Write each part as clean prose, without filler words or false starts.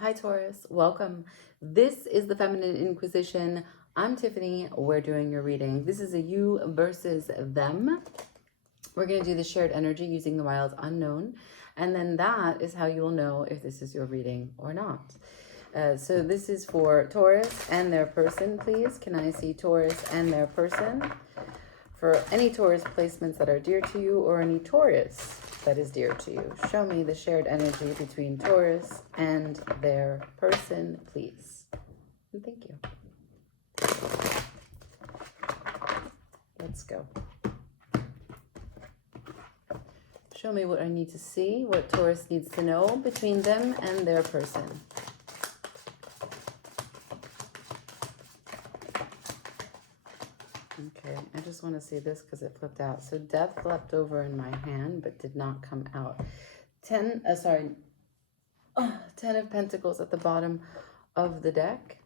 Hi Taurus, welcome. This is the Feminine Inquisition. I'm Tiffany. We're doing your reading. This is a you versus them. We're going to do the shared energy using the wild unknown. And then that is how you will know if this is your reading or not. So this is for Taurus and their person, please. Can I see Taurus and their person? For any Taurus placements that are dear to you or any Taurus that is dear to you, show me the shared energy between Taurus and their person, please. And thank you. Let's go. Show me what I need to see, what Taurus needs to know between them and their person. Okay, I just want to see this because it flipped out. So death left over in my hand but did not come out. 10 of Pentacles at the bottom of the deck.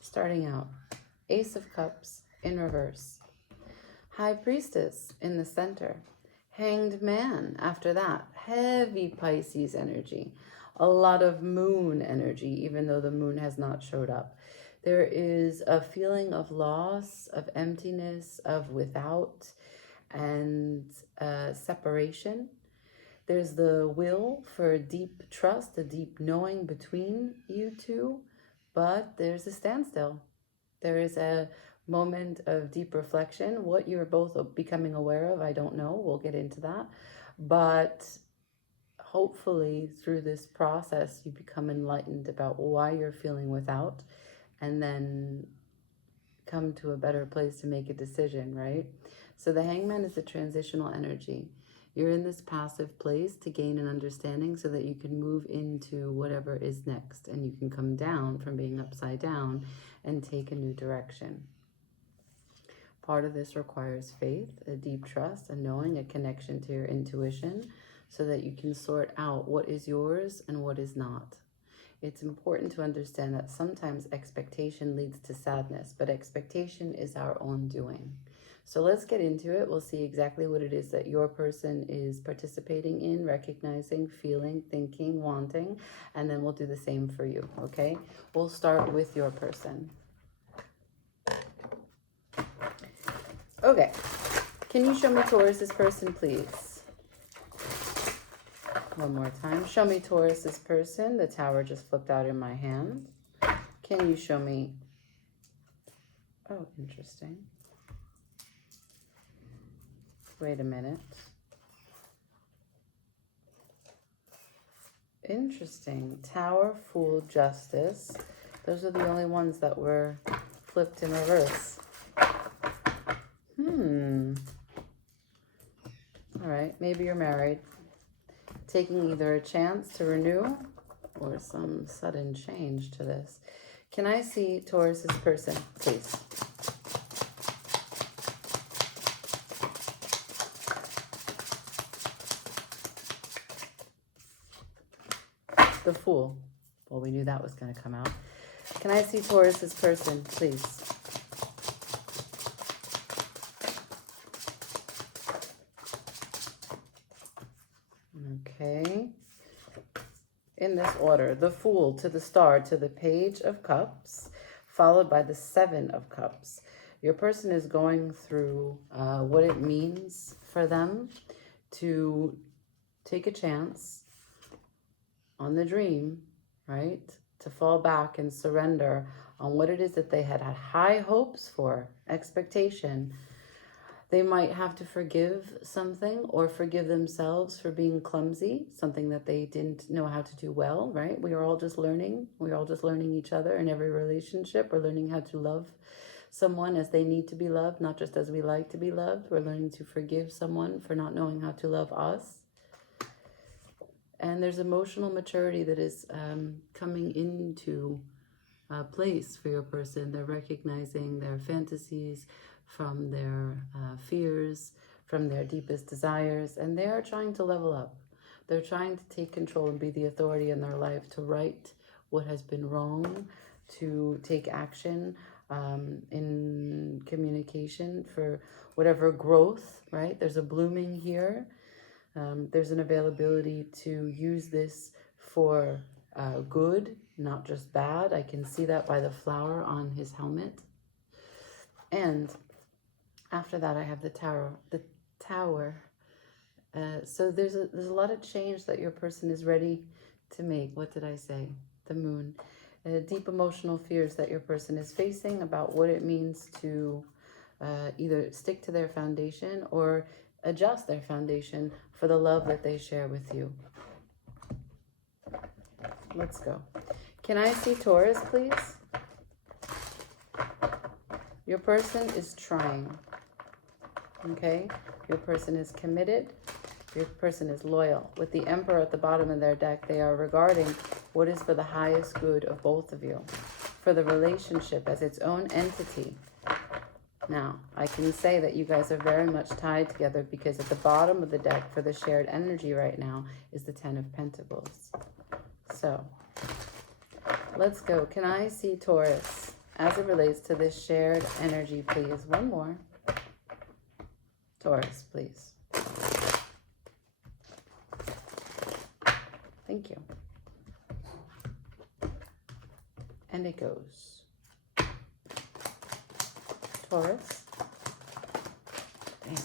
Starting out, Ace of Cups in reverse. High Priestess in the center. Hanged Man after that. Heavy Pisces energy. A lot of moon energy, even though the moon has not showed up. There is a feeling of loss, of emptiness, of without, and separation. There's the will for a deep trust, a deep knowing between you two, but there's a standstill. There is a moment of deep reflection. What you're both becoming aware of, I don't know. We'll get into that. But hopefully through this process, you become enlightened about why you're feeling without, and then come to a better place to make a decision, right? So the Hangman is a transitional energy. You're in this passive place to gain an understanding so that you can move into whatever is next, and you can come down from being upside down and take a new direction. Part of this requires faith, a deep trust, a knowing, a connection to your intuition, so that you can sort out what is yours and what is not. It's important to understand that sometimes expectation leads to sadness, but expectation is our own doing. So let's get into it. We'll see exactly what it is that your person is participating in, recognizing, feeling, thinking, wanting, and then we'll do the same for you, okay? We'll start with your person. Okay, can you show me Taurus's person, please? One more time. Show me Taurus's person. The tower just flipped out in my hand. Can you show me? Oh, interesting. Wait a minute. Interesting. Tower, Fool, Justice. Those are the only ones that were flipped in reverse. All right. Maybe you're married. Taking either a chance to renew or some sudden change to this. Can I see Taurus's person, please? The Fool. Well, we knew that was going to come out. Can I see Taurus's person, please? Okay. In this order, the Fool to the Star to the Page of Cups, followed by the Seven of Cups. Your person is going through what it means for them to take a chance on the dream, right? To fall back and surrender on what it is that they had high hopes for, expectation. They might have to forgive something or forgive themselves for being clumsy, something that they didn't know how to do well, right? We are all just learning. We're all just learning each other in every relationship. We're learning how to love someone as they need to be loved, not just as we like to be loved. We're learning to forgive someone for not knowing how to love us. And there's emotional maturity that is coming into place for your person. They're recognizing their fantasies from their fears, from their deepest desires, and they are trying to level up. They're trying to take control and be the authority in their life, to right what has been wrong, to take action in communication for whatever growth, right? There's a blooming here. There's an availability to use this for good, not just bad. I can see that by the flower on his helmet. And after that, I have the tower. The tower. So there's a lot of change that your person is ready to make. What did I say? The moon. Deep emotional fears that your person is facing about what it means to either stick to their foundation or adjust their foundation for the love that they share with you. Let's go. Can I see Taurus, please? Your person is trying. Okay? Your person is committed. Your person is loyal. With the Emperor at the bottom of their deck, they are regarding what is for the highest good of both of you, for the relationship as its own entity. Now, I can say that you guys are very much tied together because at the bottom of the deck for the shared energy right now is the Ten of Pentacles. So, let's go. Can I see Taurus as it relates to this shared energy, please? One more. Taurus, please. Thank you. And it goes. Taurus. Bam.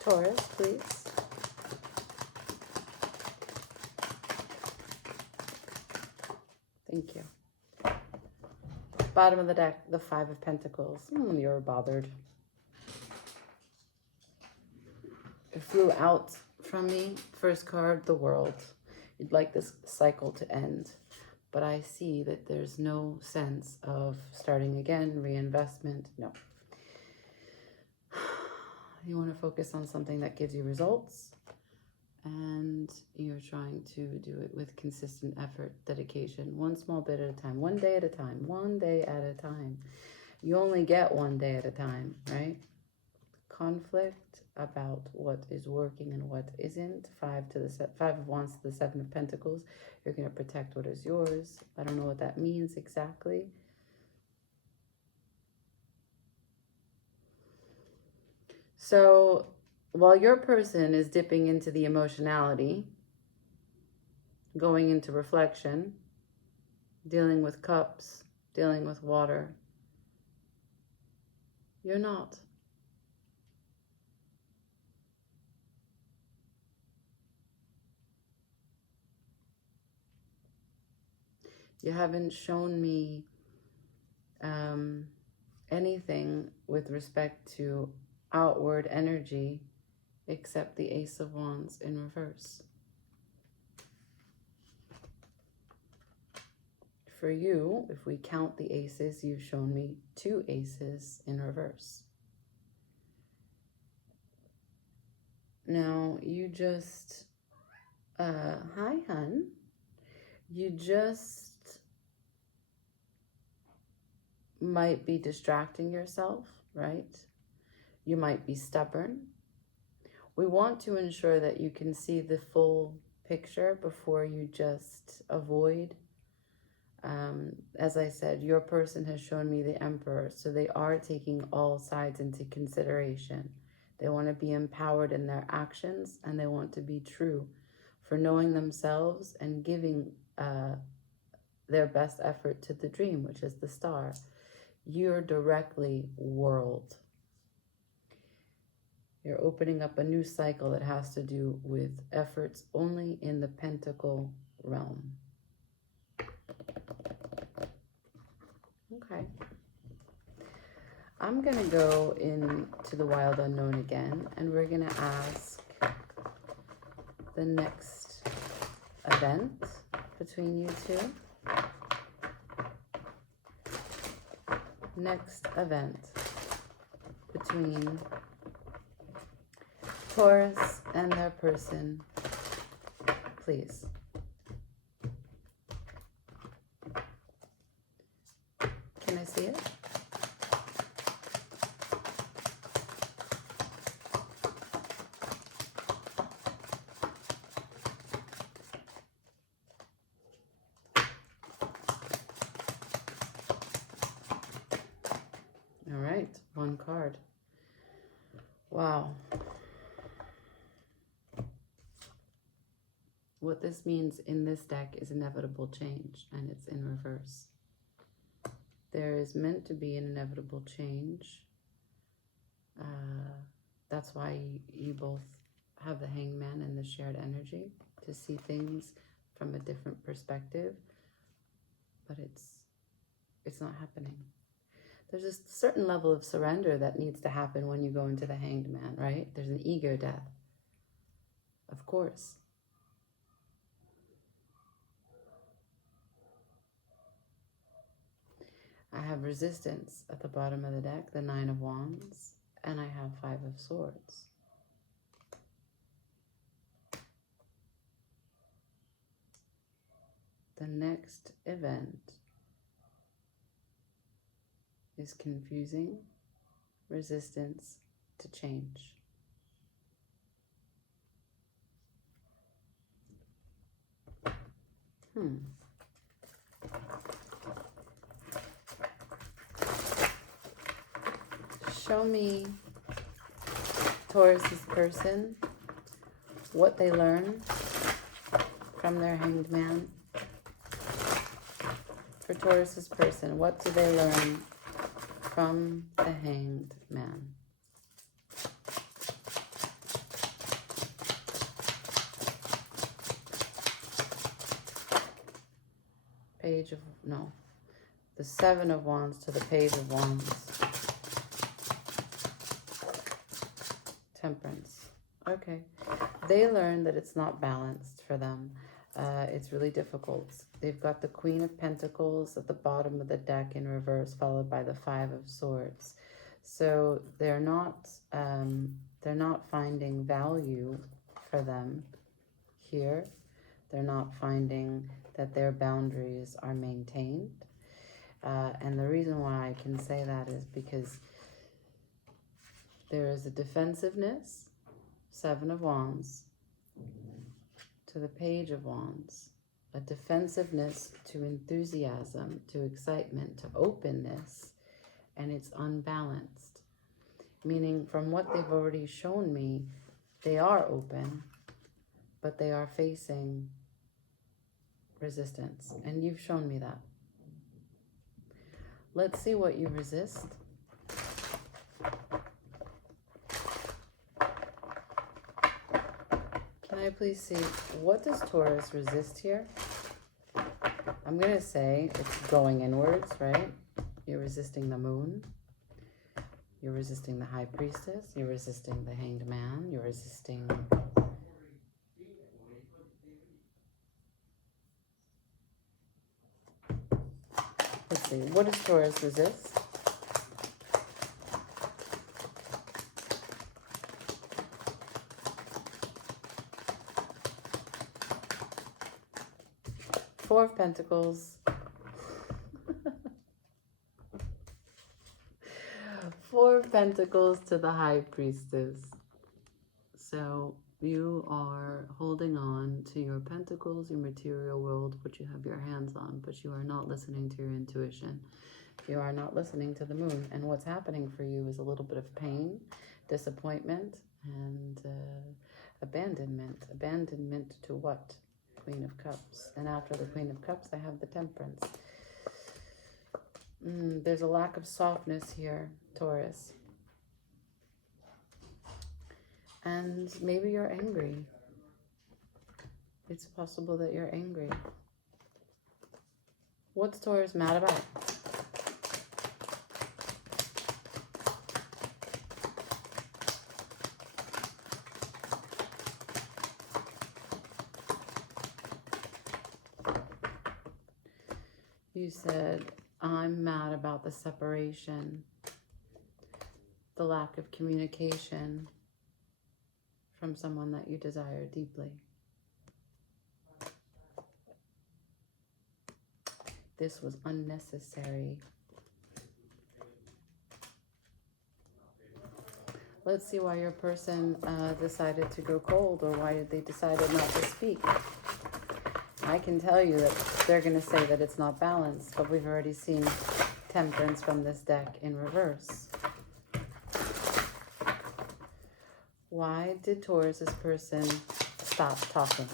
Taurus, please. Thank you. Bottom of the deck, the Five of Pentacles. You're bothered. It flew out from me. First card, the World. You'd like this cycle to end. But I see that there's no sense of starting again, reinvestment. No. You want to focus on something that gives you results. And you're trying to do it with consistent effort, dedication, one small bit at a time, one day at a time, one day at a time. You only get one day at a time, right? Conflict about what is working and what isn't. Five of Wands to the Seven of Pentacles. You're going to protect what is yours. I don't know what that means exactly. So while your person is dipping into the emotionality, going into reflection, dealing with cups, dealing with water, you're not. You haven't shown me anything with respect to outward energy except the Ace of Wands in reverse. For you, if we count the aces, you've shown me 2 aces in reverse. Now, you just, hi, hun. You just might be distracting yourself, right? You might be stubborn. We want to ensure that you can see the full picture before you just avoid. As I said, your person has shown me the Emperor, so they are taking all sides into consideration. They want to be empowered in their actions, and they want to be true for knowing themselves and giving their best effort to the dream, which is the star. You're directly world. You're opening up a new cycle that has to do with efforts only in the pentacle realm. Okay. I'm going to go into the wild unknown again, and we're going to ask the next event between you two. Next event between Taurus and their person, please. Can I see it? All right, one card. Wow. What this means in this deck is inevitable change, and it's in reverse. There is meant to be an inevitable change. That's why you both have the Hangman and the shared energy to see things from a different perspective, but it's not happening. There's a certain level of surrender that needs to happen when you go into the Hanged Man, right? There's an ego death, of course. I have Resistance at the bottom of the deck, the Nine of Wands, and I have Five of Swords. The next event is confusing resistance to change. Show me Taurus's person, what they learn from their Hanged Man. For Taurus's person, what do they learn from the Hanged Man? Page of, no, the Seven of Wands to the Page of Wands. Temperance. Okay. They learn that it's not balanced for them. It's really difficult. They've got the Queen of Pentacles at the bottom of the deck in reverse, followed by the Five of Swords. So they're not finding value for them here. They're not finding that their boundaries are maintained. And the reason why I can say that is because there is a defensiveness, Seven of Wands, to the Page of Wands, a defensiveness to enthusiasm, to excitement, to openness, and it's unbalanced. Meaning, from what they've already shown me, they are open, but they are facing resistance, and you've shown me that. Let's see what you resist. Can I please see, what does Taurus resist here? I'm going to say it's going inwards, right? You're resisting the Moon. You're resisting the High Priestess. You're resisting the Hanged Man. You're resisting... Let's see, what does Taurus resist? Four of Pentacles. Four of Pentacles to the High Priestess. So you are holding on to your pentacles, your material world, what you have your hands on, but you are not listening to your intuition. You are not listening to the Moon. And what's happening for you is a little bit of pain, disappointment, and abandonment. Abandonment to what? Queen of Cups. And after the Queen of Cups, I have the Temperance. There's a lack of softness here, Taurus. And maybe you're angry. It's possible that you're angry. What's Taurus mad about? You said, I'm mad about the separation, the lack of communication from someone that you desire deeply. This was unnecessary. Let's see why your person decided to go cold, or why they decided not to speak. I can tell you that they're going to say that it's not balanced, but we've already seen Temperance from this deck in reverse. Why did Taurus's person stop talking?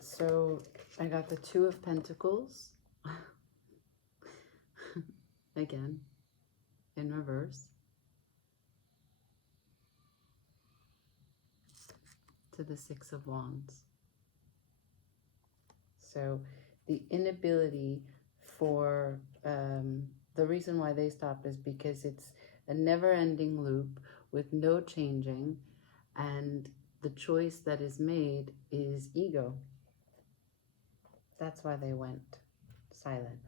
So I got the Two of Pentacles. Again, in reverse. To the Six of Wands. So the inability for, the reason why they stopped is because it's a never-ending loop with no changing, and the choice that is made is ego. That's why they went silent.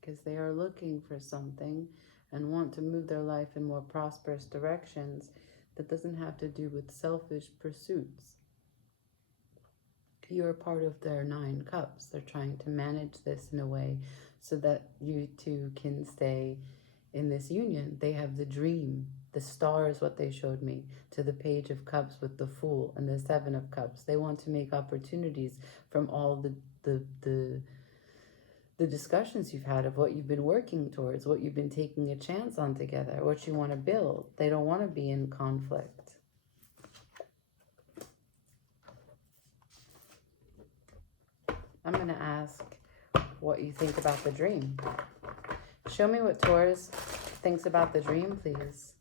Because they are looking for something and want to move their life in more prosperous directions that doesn't have to do with selfish pursuits. You're part of their 9 cups. They're trying to manage this in a way so that you two can stay in this union. They have the dream. The star is what they showed me, to the Page of Cups with the Fool and the 7 of Cups. They want to make opportunities from all the discussions you've had of what you've been working towards, what you've been taking a chance on together, what you want to build. They don't want to be in conflict. I'm going to ask what you think about the dream. Show me what Taurus thinks about the dream, please.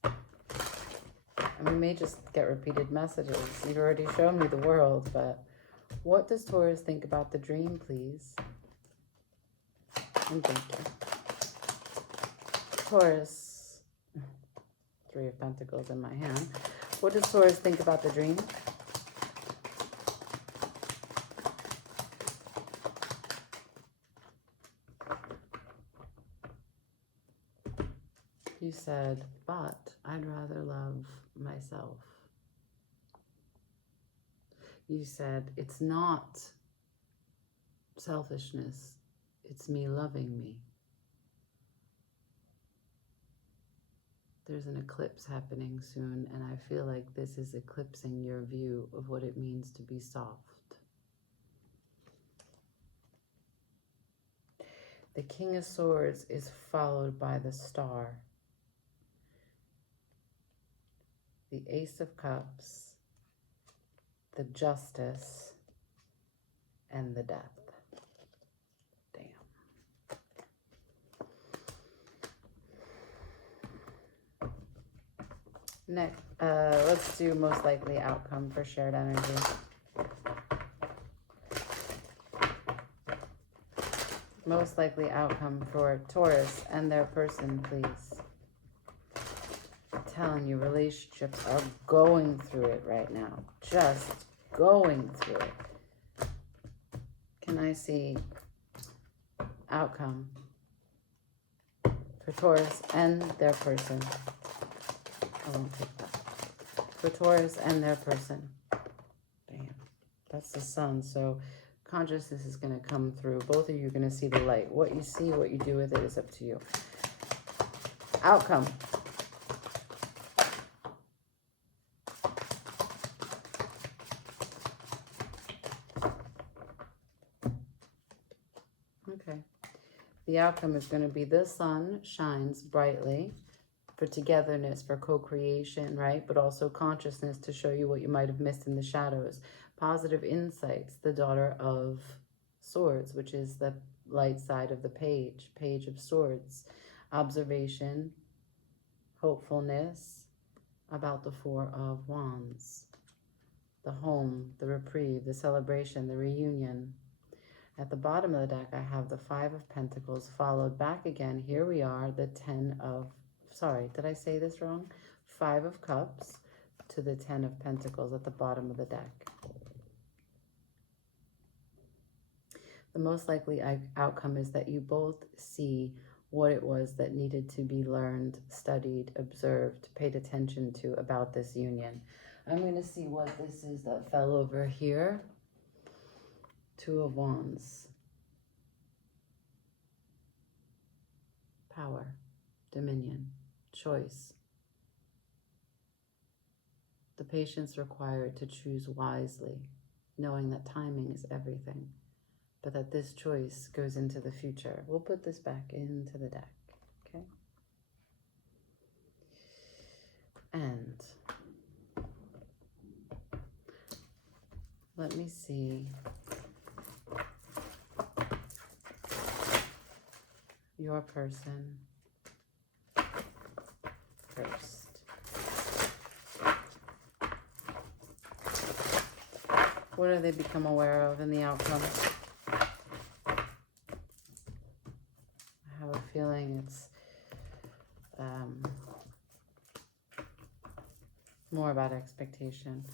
And we may just get repeated messages. You've already shown me the world, but what does Taurus think about the dream, please? And thank you. Taurus, 3 of Pentacles in my hand. What does Taurus think about the dream? You said, but I'd rather love myself. You said, it's not selfishness, it's me loving me. There's an eclipse happening soon, and I feel like this is eclipsing your view of what it means to be soft. The King of Swords is followed by the Star. The Ace of Cups, the Justice, and the Death. Damn. Next, let's do most likely outcome for shared energy. Most likely outcome for Taurus and their person, please. I'm telling you, relationships are going through it right now. Just going through it. Can I see outcome for Taurus and their person? I won't take that. For Taurus and their person. Damn. That's the Sun. So consciousness is going to come through. Both of you are going to see the light. What you see, what you do with it is up to you. Outcome. Okay. The outcome is going to be the sun shines brightly for togetherness, for co-creation, right? But also consciousness to show you what you might have missed in the shadows. Positive insights, the Daughter of Swords, which is the light side of the page, Page of Swords. Observation, hopefulness about the Four of Wands. The home, the reprieve, the celebration, the reunion. At the bottom of the deck, I have the Five of Pentacles, followed back again. Here we are, the Ten of, sorry, did I say this wrong? 5 of Cups to the 10 of Pentacles at the bottom of the deck. The most likely outcome is that you both see what it was that needed to be learned, studied, observed, paid attention to about this union. I'm going to see what this is that fell over here. 2 of Wands. Power, dominion, choice. The patience required to choose wisely, knowing that timing is everything, but that this choice goes into the future. We'll put this back into the deck, okay? And let me see your person first. What do they become aware of in the outcome? I have a feeling it's more about expectation.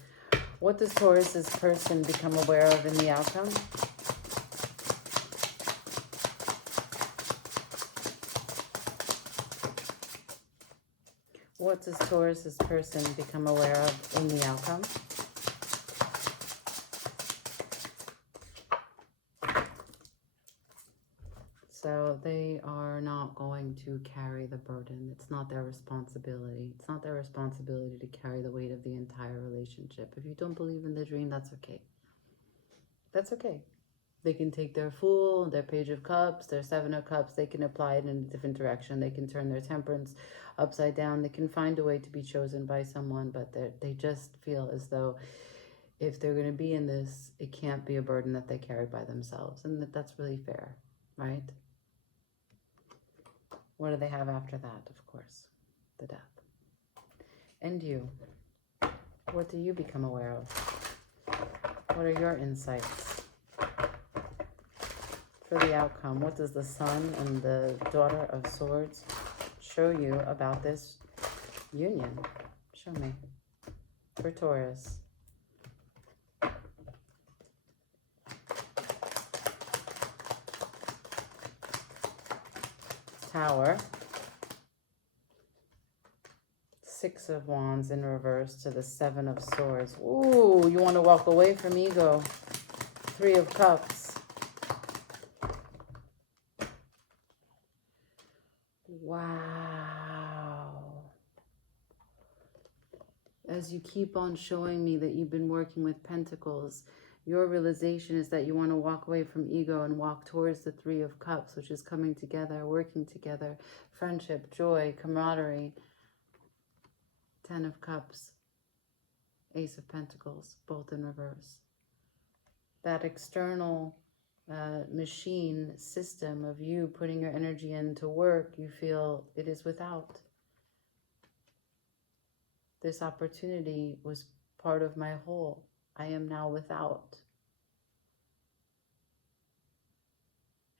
What does Taurus's person become aware of in the outcome? What does Taurus's person become aware of in the outcome? So they are not going to carry the burden. It's not their responsibility. It's not their responsibility to carry the weight of the entire relationship. If you don't believe in the dream, that's okay. That's okay. They can take their Fool, their Page of Cups, their Seven of Cups. They can apply it in a different direction. They can turn their Temperance upside down. They can find a way to be chosen by someone, but they just feel as though if they're going to be in this, it can't be a burden that they carry by themselves. And that's really fair, right? What do they have after that? Of course, the death. And you, what do you become aware of? What are your insights for the outcome? What does the Sun and the Daughter of Swords show you about this union? Show me. For Taurus. Tower. Six of Wands in reverse to the Seven of Swords. Ooh, you want to walk away from ego. Three of Cups. Wow. As you keep on showing me that you've been working with Pentacles, your realization is that you want to walk away from ego and walk towards the Three of Cups, which is coming together, working together, friendship, joy, camaraderie. 10 of Cups, Ace of Pentacles, both in reverse. That external machine system of you putting your energy into work, you feel it is without. This opportunity was part of my whole. I am now without.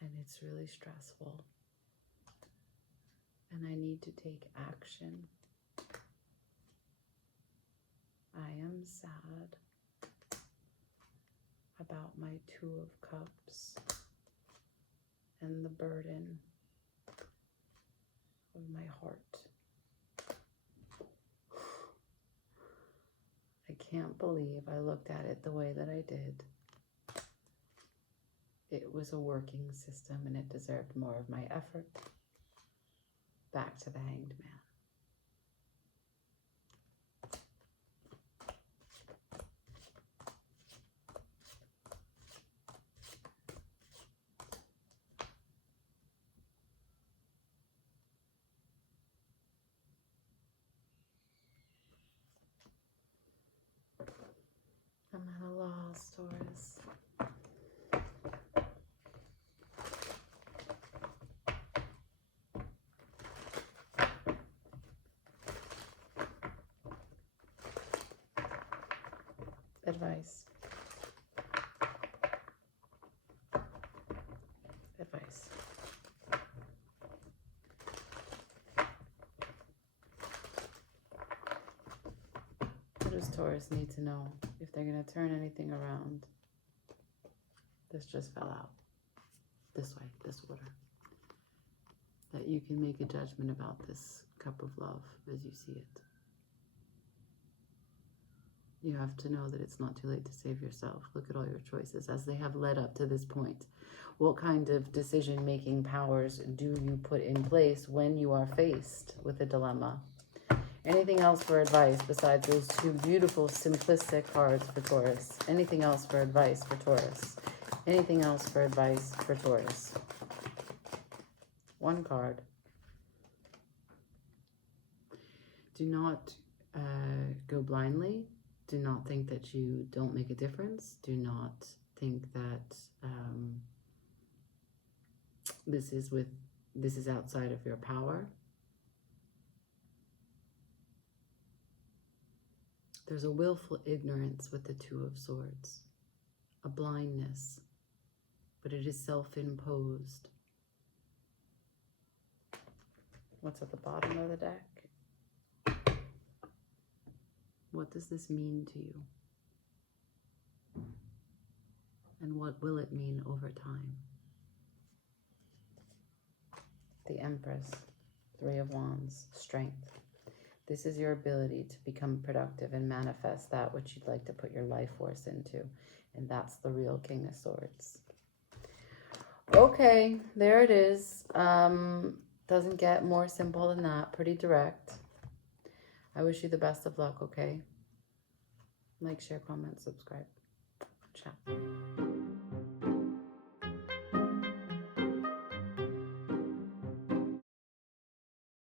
And it's really stressful. And I need to take action. I am sad about my Two of Cups and the burden of my heart. I can't believe I looked at it the way that I did. It was a working system and it deserved more of my effort. Back to the Hanged Man. I'm at a loss, Taurus. Advice. Advice. What does Taurus need to know if they're going to turn anything around? This just fell out. This way, this order. That you can make a judgment about this cup of love as you see it. You have to know that it's not too late to save yourself. Look at all your choices as they have led up to this point. What kind of decision-making powers do you put in place when you are faced with a dilemma? Anything else for advice besides those two beautiful, simplistic cards for Taurus? Anything else for advice for Taurus? Anything else for advice for Taurus? One card. Do not go blindly. Do not think that you don't make a difference. Do not think that this is outside of your power. There's a willful ignorance with the Two of Swords, a blindness, but it is self-imposed. What's at the bottom of the deck? What does this mean to you? And what will it mean over time? The Empress, Three of Wands, strength. This is your ability to become productive and manifest that which you'd like to put your life force into. And that's the real King of Swords. Okay, there it is. Doesn't get more simple than that. Pretty direct. I wish you the best of luck, okay? Like, share, comment, subscribe. Ciao.